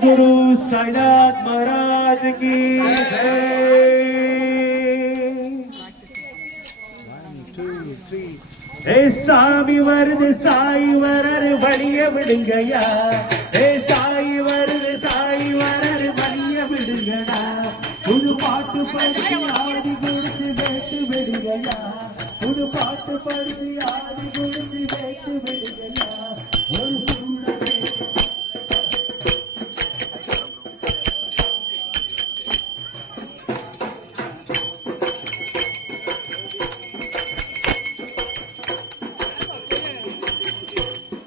गुरु साईनाथ महाराज की जय। சாமி வருது சாய் வரர் வழிய விடுங்கயா, சாய் வருது சாய் வரர் வழிய விடுங்கடா, புது பாட்டு படித்து ஆடி கொடுத்து வேட்டு விடுங்கயா, புது பாட்டு படித்து ஆடி கொடுத்து வேட்டு விடுங்கயா, ஒரு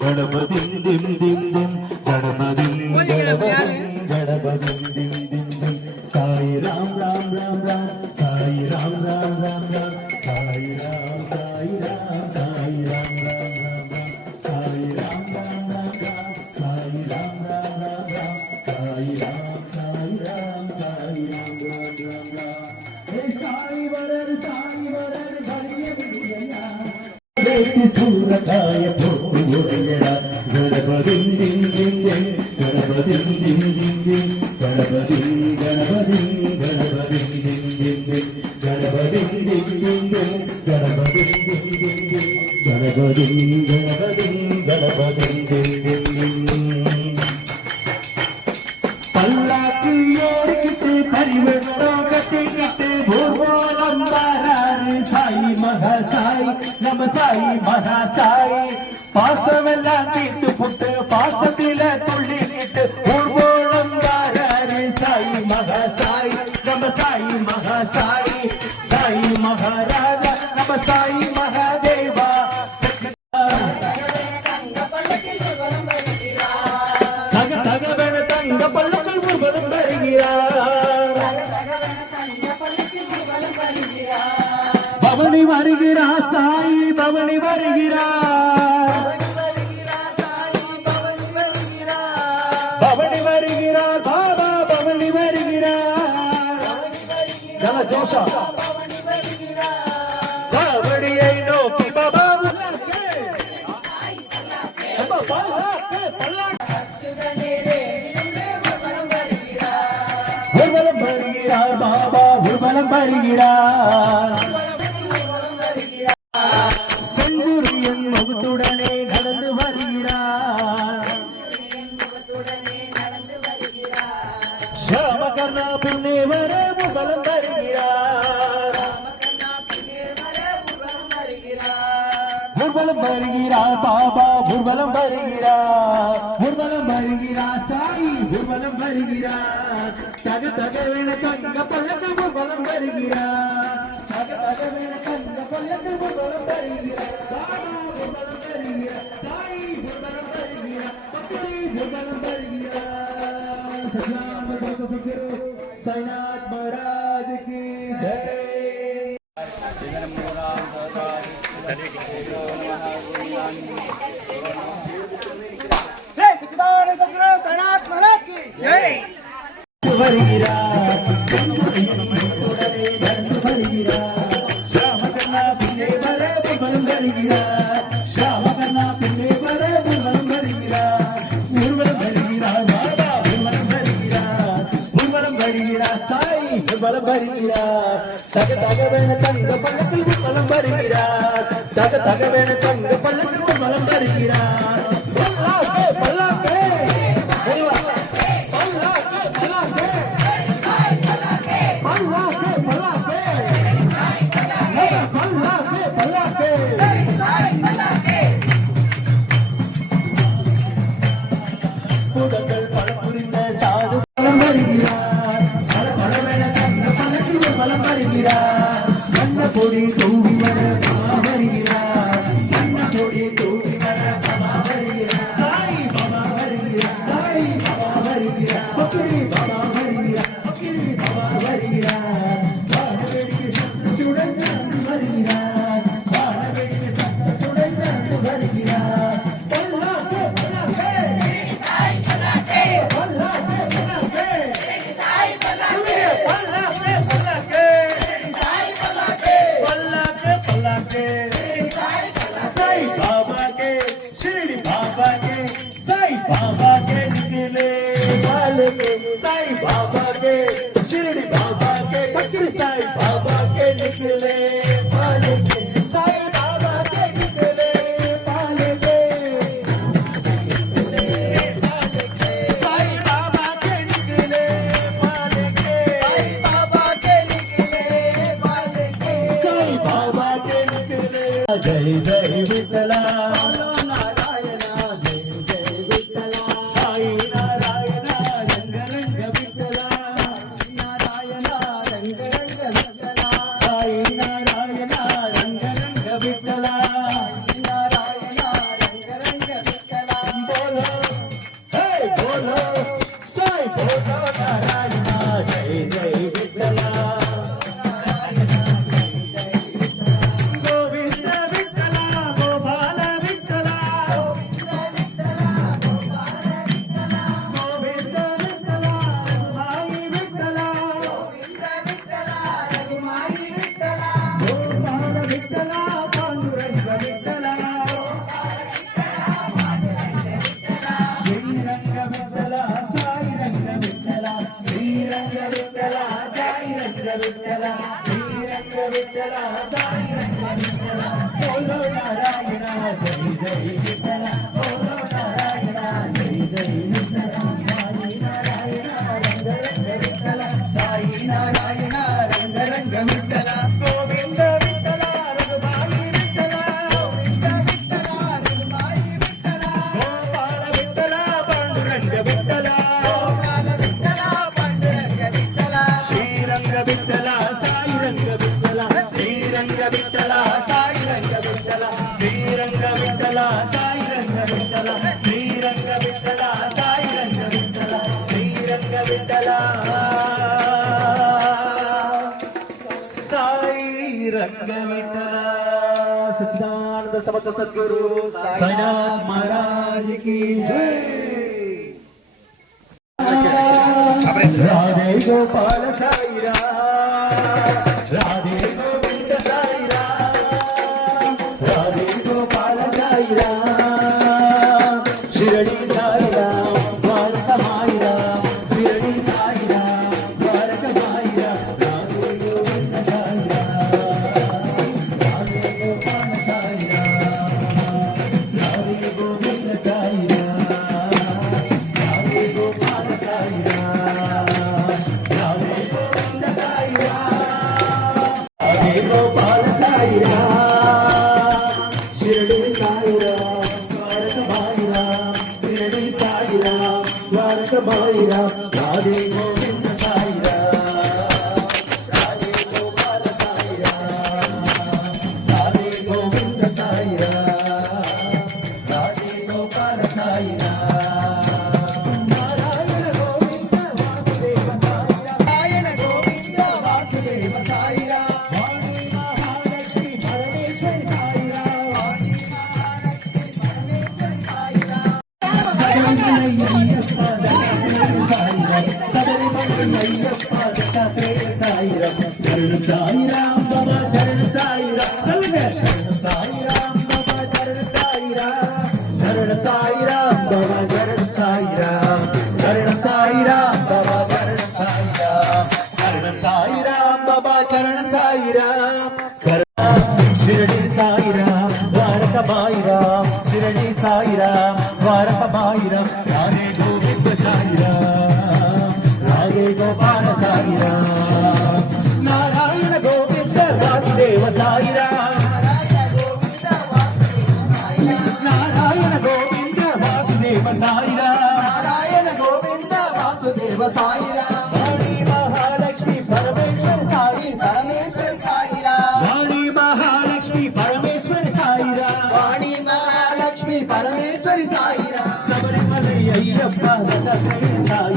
गणपति दिम दिम दिम गणपति गणपति गणपति दिम दिम दिम साई राम राम राम राम साई राम राम राम राम साई राम साई राम साई राम राम राम राम साई राम राम राम राम साई राम राम राम राम साई राम साई राम साई राम राम राम राम हे साई वरर भरिय बिड़िया देखी सूरताय भोगड़ा गणपति दिन दिन दिन गणपति दिन दिन दिन गणपति गणपति गणपति दिन दिन दिन गणपति दिन दिन दिन गणपति दिन दिन दिन गणपति गणपति गणपति दिन दिन दिन पल्लाकी योरिते परिवर्तन गति गति भूगोलम बारारी साई महासाई नम साई महासाई பாசமெல்லாம் தீட்டு புட்டு பாசத்தில துள்ளிட்டு ஊர்வலம் தாராரி சாய் மகாசாய் நம்ம சாய் மகாசாய் சாய் மகாராஜா நம்ம சாய் மகாதேவா தக தகவன தங்க பல்லக்கில் ஊர்வலம் வருகிறார் பவனி வருகிறார் சாய் பவனி வருகிறார் பவனி வருகிறார் பாபா பவனி வருகிறார் ஜல ஜோஷா சாவடியை நோக்கி பாபா ஊர்வலம் வருகிறார் பாபா ஊர்வலம் வருகிறார் செஞ்சுரியன் முகத்துடனே நடந்து வருகிறார் ஷாமகர்ணா பின்னே வர ஊர்வலம் வருகிறார் ஊர்வலம் வருகிறார் பாபா ஊர்வலம் வருகிறார் சாய் ஊர்வலம் வருகிறார் தக தகவென தங்க பல்லக்கு ஊர்வலம் வருகிறார் தக தகவென தங்க பல்லக்கு ஊர்வலம் வருகிறார் பாபா ஊர்வலம் வருகிறார் சாய் ஊர்வலம் வருகிறார் பக்தி ஊர்வலம் வருகிறார் சலாம் சத்குரு साईनाथ महाराज की जय। साईनाथ महाराज की जय। श्याम करना पिंडे बरे बल गिरा श्याम करना पिंडे बरे बल गिरा उर्वल गिरा बाबा उर्वल गिरा साई उर्वल गिरा तग तगवेन तंग पल्लक्कु उर्वल गिरा तग तगवेन तंग पल्लक्कु उर्वल गिरा पल्लाके पल्लाके पल्लाके पल्लाके पल्लाके पल्लाके पल्लाके पल्लाके पुदकल पलपुरिंद साधु बलम வருகிறார் பலபலவென தங்க பல்லக்கில் பலம் வருகிறார் மன்ன பொடி தூவி வர வருகிறார் जय जय विठ्ठला नारायण जय जय विठ्ठला साई नारायण रंग रंग विठ्ठला नारायण रंग रंग विठ्ठला साई नारायण रंग रंग विठ्ठला नारायण रंग रंग विठ्ठला बोलो हे बोलो साई बोलो नारायण जय जय विठ्ठला बोलो नारायण जय जय विठ्ठला बोलो नारायण जय जय विठ्ठला साई नारायण रंग रंग विठ्ठला गोविंद विठ्ठला रघुमाई विठ्ठला गोविंद विठ्ठला रघुमाई विठ्ठला गोपाल विठ्ठला पांडुरंग विठ्ठला गोपाल विठ्ठला पांडुरंग विठ्ठला श्रीरंग विठ्ठला साई रंग विठ्ठला श्रीरंग विठ्ठला साई रंग विठ्ठला श्रीरंग विठ्ठला साई रंग विठ्ठला श्रीरंग विठ्ठला साई रंग विठ्ठला श्रीरंग विठ्ठला साई रंग विठ्ठला सच्चिदानंद समर्थ सद्गुरु साईनाथ महाराज की जय राधे गोपाल साई राधे गोविंद साई राधे गोपाल साई शिरडी साई राम द्वारका माई राम शिरडी साई राम द्वारका माई राम राधे गोविंद साई राधे गोपाल साई राधे गोविंद साई राधे गोपाल साई राधे गोविंद साई राधे गोपाल साई शिरडी साई राम द्वारका माई राम शिरडी साई राम द्वारका माई राम राधे गोविंद साई राधे गोपाल साई राधे गोविंद साई राधे गोपाल साई नारायण गोविंद वासुदेव साई नारायण गोविंद वासुदेव साई वाणी महालक्ष्मी परमेश्वरी साई वाणी महालक्ष्मी परमेश्वरी साई साई राम बाबा चरण साई राम साई राम बाबा चरण साई राम बाबा चरण साई राम साई राम बाबा चरण साई राम बाबा चरण साई राम शिरडी साई राम द्वारका माई राम शिरडी साई राम द्वारका माई राम राधे गोविंद साई राम राधे गोपाल साई राम नारायण गोविंद वासुदेव साई राम नारायण गोविंद वासुदेव साई नारायण गोविंद वासुदेव साई वाणी महालक्ष्मी परमेश्वर साई वाणी महालक्ष्मी परमेश्वर साई वाणी महालक्ष्मी परमेश्वरी साई सबरीमलै अय्यप्पा दत्तात्रेय साई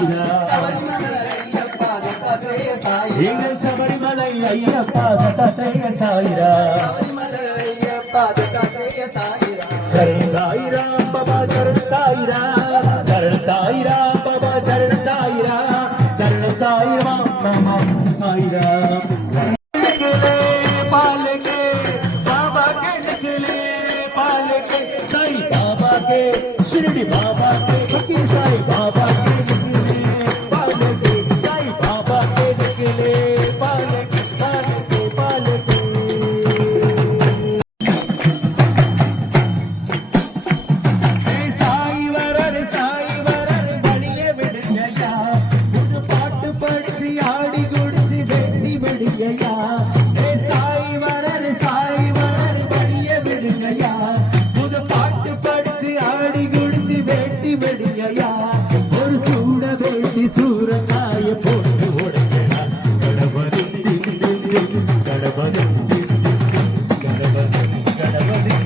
सबरीमलै अय्यप्पा दत्तात्रेय साई चरण साई राम बाबा चरण साई राम बाबा चरण साई राम साई राम पाल के बाबा के निकले पाल के साई बाबा के शिरडी बाबा के फकीर साई बाबा के निकले पाल के साई बाबा के निकले पाल के साई वरर बनिए बिड़ गया पाट पड़ी आड़ी गुड़सी बेटी बिड़ गया साई वरर बनिए बिड़ உடைக்கையா ஒரு சூட வேண்டி சூரக்காய போட்டு உடைக்கையா கடபதி கடபதி கடபதி கடபதி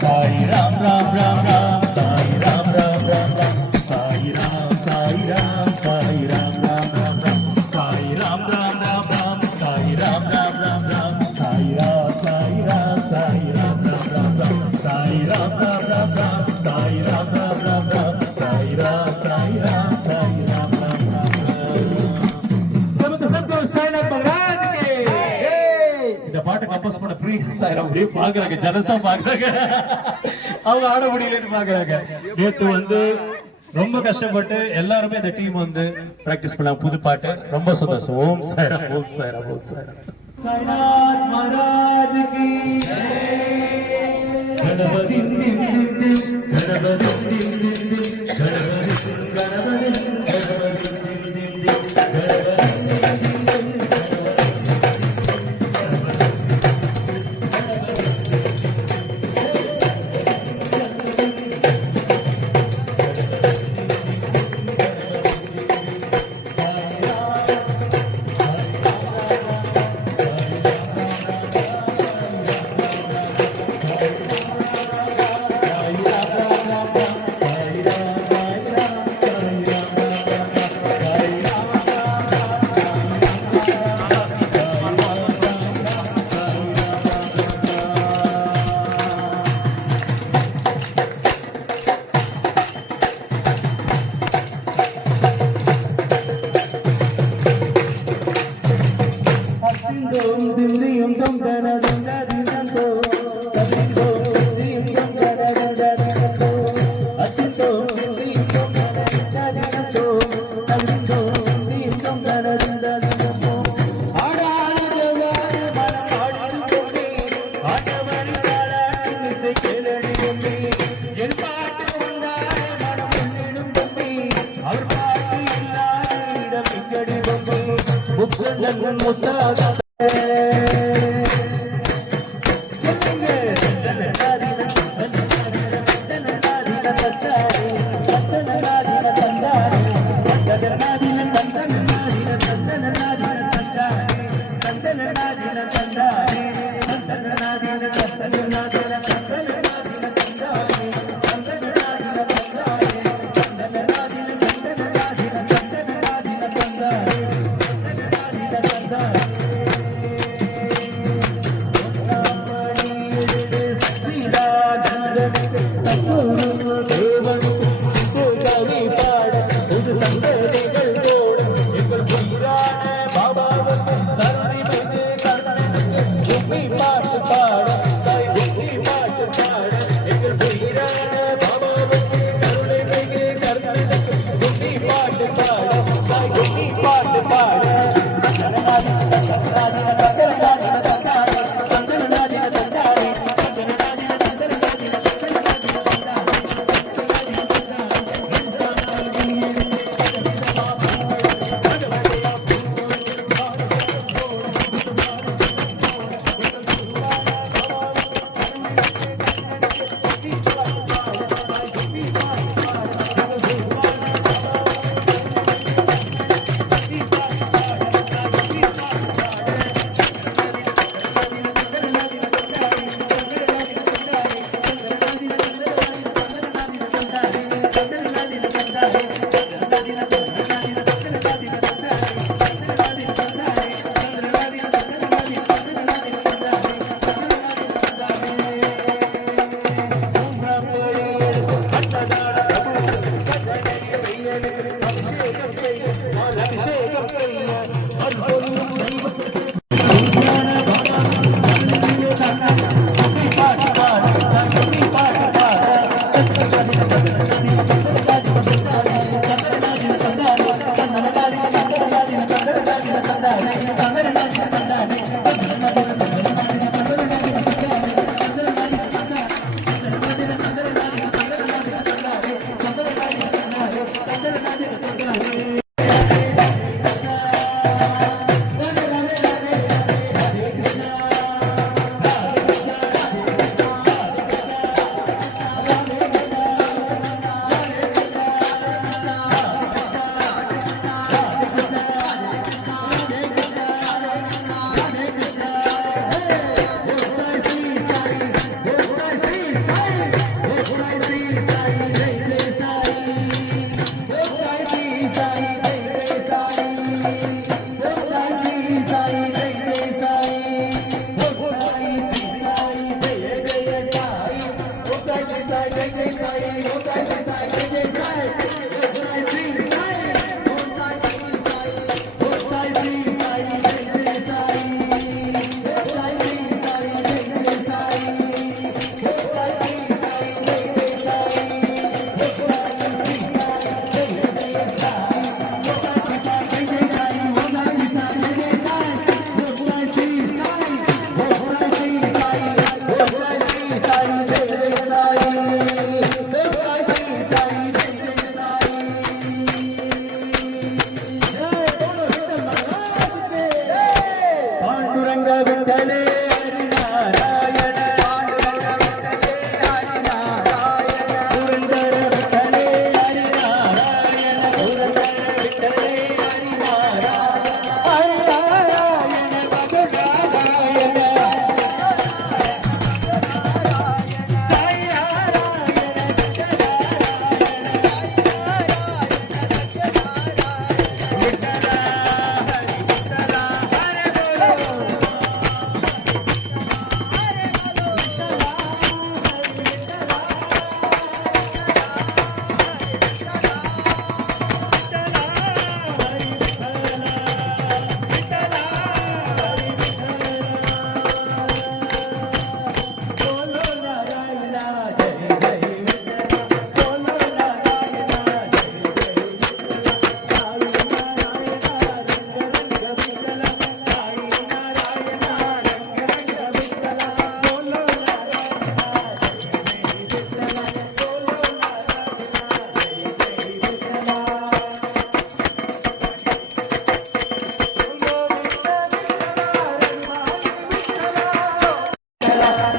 சாய் ராம் ராம் ராம் ராம் சாய் ராம் ராம் ராம் ராம் சாய் ராம் சாய் ராம் சாய் ராம் ராம் ராம் ராம் சாய் ராம் ராம் ராம் ராம் சாய் ராம் ராம் ராம் ராம் சாய் ராம் சாய் ராம் சாய் ராம் ராம் ராம் ராம் சாய் ராம் ராம் ராம் ராம் சாய் ராம் ராம் ராம் ராம் சாய் ராம் சாய் ராம் சாய் ராம் ராம் ராம் சந்தோஷ் சாய்நாத் மகாராஜ் கே இந்த பாட்டு கம்போஸ் பண்ண பிரியா சாய்ராம் அப்படியே பாக்குறாங்க ஜனசா பாக்குறாங்க அவங்க ஆட முடியலன்னு பாக்குறாங்க நேற்று வந்து ரொம்ப கஷ்டப்பட்டு எல்லாருமே இந்த டீம் வந்து பிராக்டிஸ் பண்ணாங்க புது பாட்டு ரொம்ப சந்தோஷம் ஓம் சாய்ராம் ஓம் சாய்ராம் ஓம் சாய்ராம் சாய்நாத் மகாராஜ் கி கணபதி கணபதி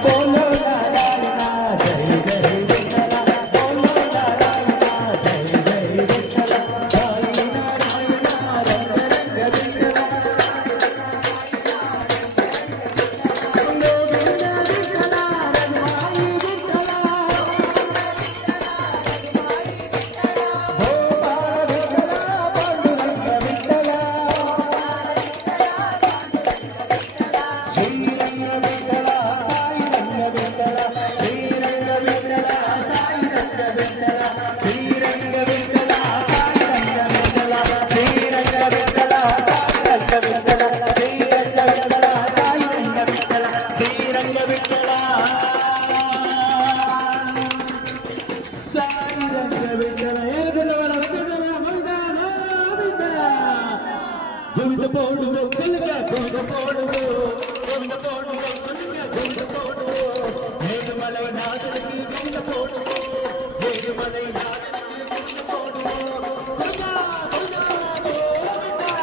बोलो नारायणा जय जय विठ्ठला बोलो नारायणा जय जय विठ्ठला साई नारायणा रंग रंग विठ्ठला गोविंद विठ्ठला रघुमाई विठ्ठला गोपाळ विठ्ठला पांडुरंग विठ्ठला श्रीरंग विठ्ठला साई रंग विठ्ठला श्रीरंग विठ्ठला साई रंग विठ्ठला श्रीरंग विठ्ठला साई रंग विठ्ठला श्रीरंग विठ्ठला साई रंग विठ्ठला श्रीरंग विठ्ठला साई रंग विठ्ठला श्रीरंग विठ्ठला साई रंग विठ्ठला हे गुणवाला गोविंदा गोविंद போடுவோ சொல்லுங்க கோவிந்த போடுவோ கோவிந்த போடுவோ சொல்லுங்க கோவிந்த போடுவோ ஏழுமலை நாதனுக்கு கோவிந்த போடுவோ ஏழுமலை நாதனுக்கு கோவிந்த போடுவோ கோவிந்தா கோவிந்தா கோவிந்தா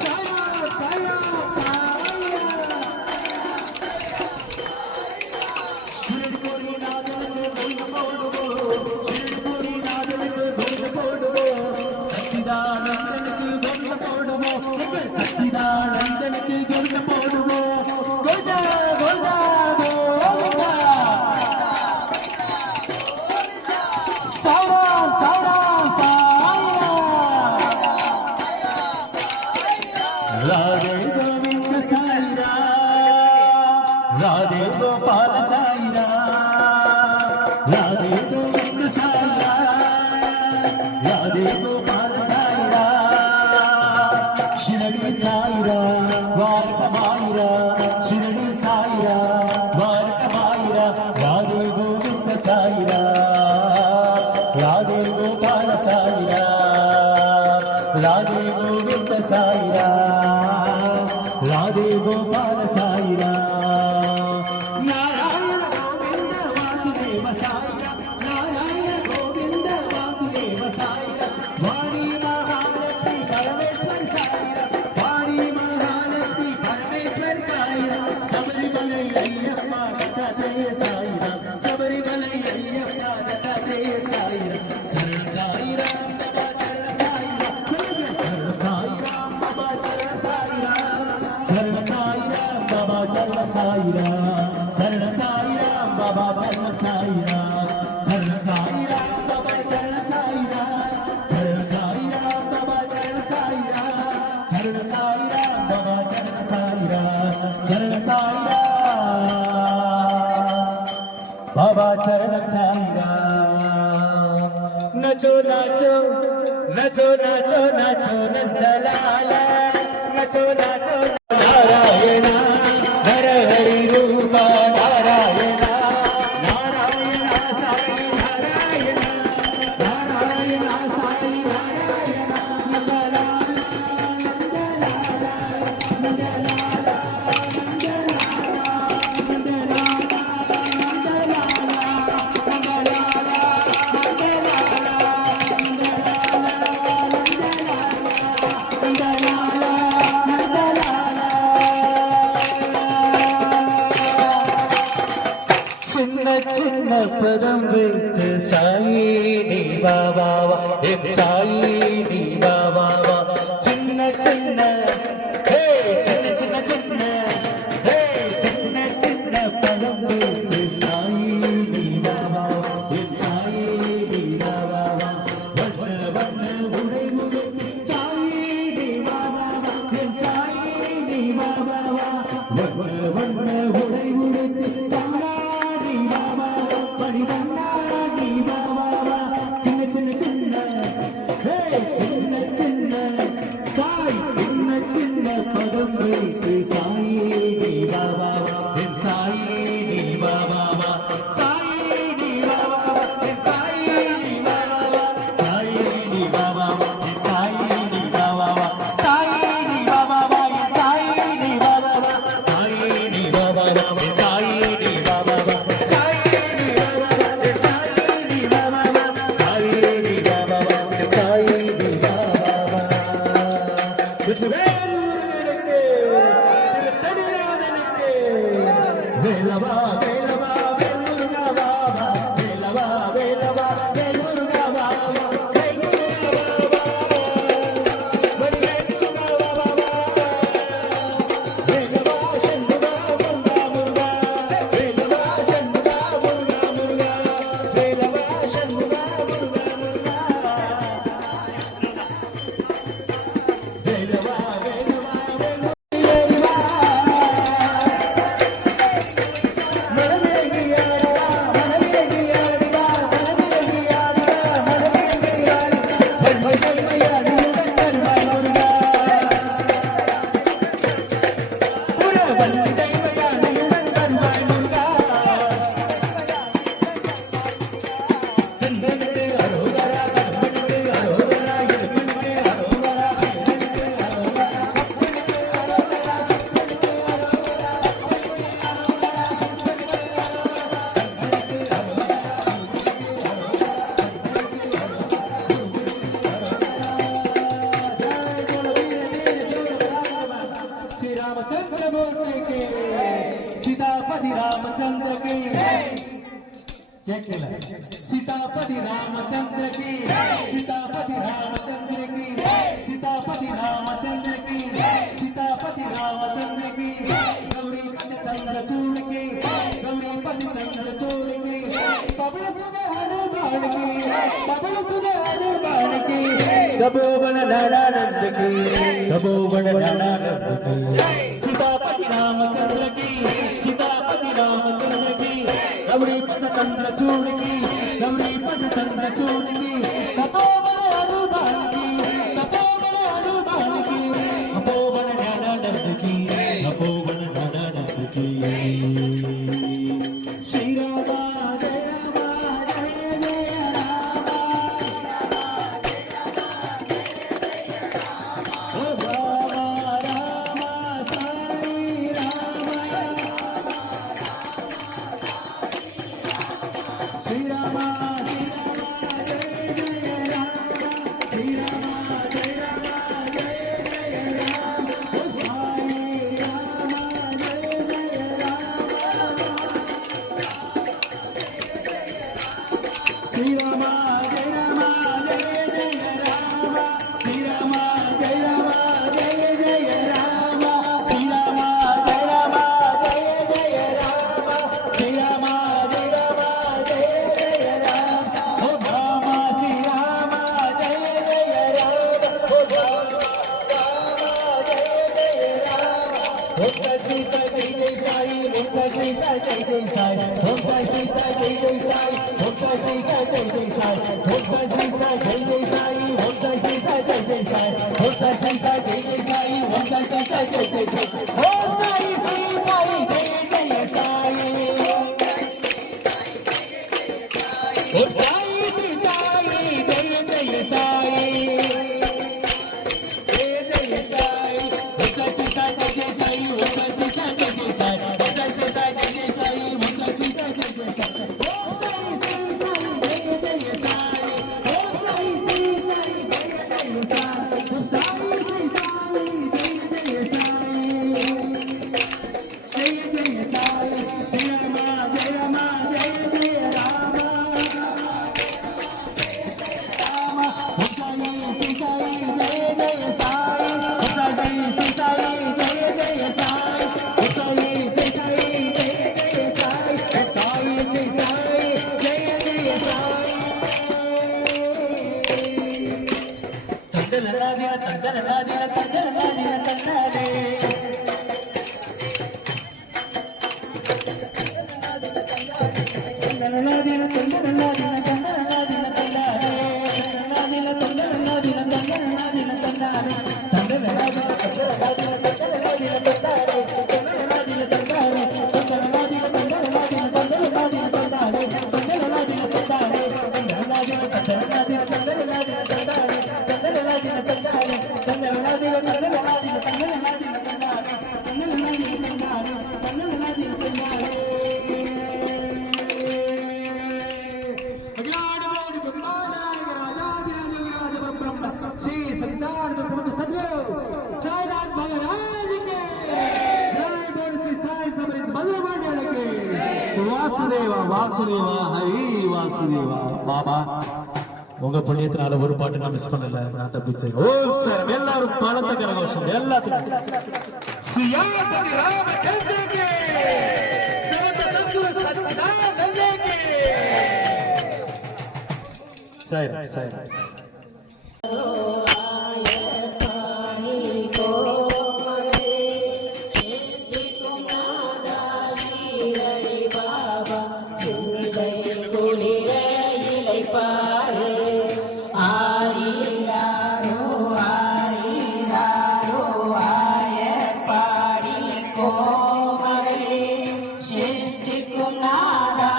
சாயா சாயா சாயா ஷிரடி நாதனுக்கு கோவிந்த போடுவோ ஷிரடி நாதனுக்கு கோவிந்த போடுவோ சச்சிதானந்தனுக்கு கோவிந்த போடுவோ சச்சிதானந்தனுக்கு கோவிந்த போடுவோ கோவிந்தா கோவிந்தா கோவிந்தா சாய்ராம் சாய்ராம் சாய்ராம் ராதே கோவிந்த சாய்ராம் ராதே கோபால சாய்ராம் ராதே கோவிந்த சாய்ராம் ராதே கோபால சாய்ராம் शिरडी साईराम वारकमाईरा शिरडी साईराम वारकमाईरा राधे गोविंद साईराम राधे गोपाल साईराम राधे गोविंद साईराम राधे गोपाल साईराम नारायण गोविंद वासुदेव साईराम नारायण गोविंद वासुदेव साईराम वाणी महालक्ष्मी परमेश्वर साईराम वाणी महालक्ष्मी परमेश्वर साईराम सबरीमलै अय्यप्पा दत्तात्रेय साईराम सबरीमलै अय्यप्पा दत्तात्रेय साईराम चरण साईराम बाबा चरण साईराम चरण साईराम बाबा चरण साईराम चरण साईराम बाबा चरण साईराम चरण साईराम बाबा चरण साईराम चरण साईराम बाबा चरण साईराम चरण साईराम बाबा चरण साईराम चरण साईराम बाबा चरण साईराम चरण साईराम बाबा चरण साईराम नचो नाचो नचो नाचो नाचो नंदलाला नचो नाचो नारायणा हर हरि रूपा नारायणा नारायणा साई नारायणा नारायणा साई नारायणा नंदलाला नंदलाला சின்ன சின்ன பதம் வைத்து சாயி நீ வா வா வா என் சாயி நீ வா வா வா சின்ன சின்ன ஹே சின்ன சின்ன சின்ன ஹே சின்ன சின்ன பதம் வைத்து சாயி நீ வா வா வா என் சாயி நீ வா வா வா வண்ண வண்ண உடை உடுத்தி சாயி நீ வா வா வா என் சாயி நீ வா வா வா வண்ண வண்ண உடை உடுத்தி சின்ன சின்ன சின்ன ஹே சின்ன சின்ன சாய் சின்ன சின்ன பதம் வைத்து சாயி நீ வா வா வா என் சாயி நீ வா வா வா சாயி நீ வா வா வா என் சாயி நீ வா வா வா சாயி நீ வா வா வா என் சாயி நீ வா வா வா சாயி நீ வா வா வா என் சாயி நீ வா வா வா சாயி நீ வா வா வா வேலவா வேலவா வேல் முருகா வாவா வேலவா வேலவா வேல் முருகா வாவா வேல் முருகா வாவா வேல் முருகா வாவா வேலவா சண்முகா முருகா முருகா வேலவா சண்முகா முருகா முருகா வேலவா சண்முகா முருகா முருகா வேலவா வேலவா வேல் रामचंद्र के सीतापति रामचंद्र की क्या केला सीतापति रामचंद्र की सीतापति रामचंद्र की सीतापति रामचंद्र की सीतापति रामचंद्र की गौरी पति चंद्रचूड़ की गौरी पति चंद्रचूड़ की पवन सुने हनुमान की पवन सुने हनुमान की तपोवन नारायण की तपोवन नारायण की सीतापति रामचंद्र की सीतापति रामचंद्र की गौरी पद चंद्रचूड़ की गौरी पद चंद्रचूड़ की तपोवन हनुमान की तपोवन हनुमान की तपोवन नारायण की तपोवन नारायण की श्री राम जय राम जय जय राम ओ राम राम साई राम श्री राम जय जय राम श्री राम जय जय राम ओ साई राम जय जय राम श्री राम जय जय राम श्री राम जय जय राम श्री राम जय जय राम श्री राम जय जय राम ओ राम श्री राम जय जय राम ओ राम जय जय राम ओम जय सीता जय जय साई ओम जय सीता जय जय साई ओम जय सीता जय जय साई ओम जय सीता जय जय साई ओम जय सीता जय जय साई ओम जय सीता जय जय साई ओम जय सीता जय जय साई ओम जय सीता जय जय साई ओम जय सीता जय जय साई ओम जय सीता जय जय साई जय जय साई ओम जय सीता जय जय साई ओम जय सीता जय जय साई ओम जय सीता जय जय साई ओम जय सीता जय जय साई ओम जय सीता जय जय साई ओम जय सीता जय जय साई ओम जय सीता जय जय साई வாசுதேவா வாசுதேவா ஹரி வாசுதேவா. பாபா உங்க புண்ணியத்தினால ஒரு பாட்டு நான் மிஸ் பண்ணல, நான் தப்பிச்சேன். ஓம் சார் எல்லாரும் பலத்த கரகோஷம் எல்லாத்துக்கும். சியாபதி ராமச்சந்திரகே சர்வ சத்குரு சச்சிதானந்தகே. சார் சார் சிருஷ்டிக்கும் நாதா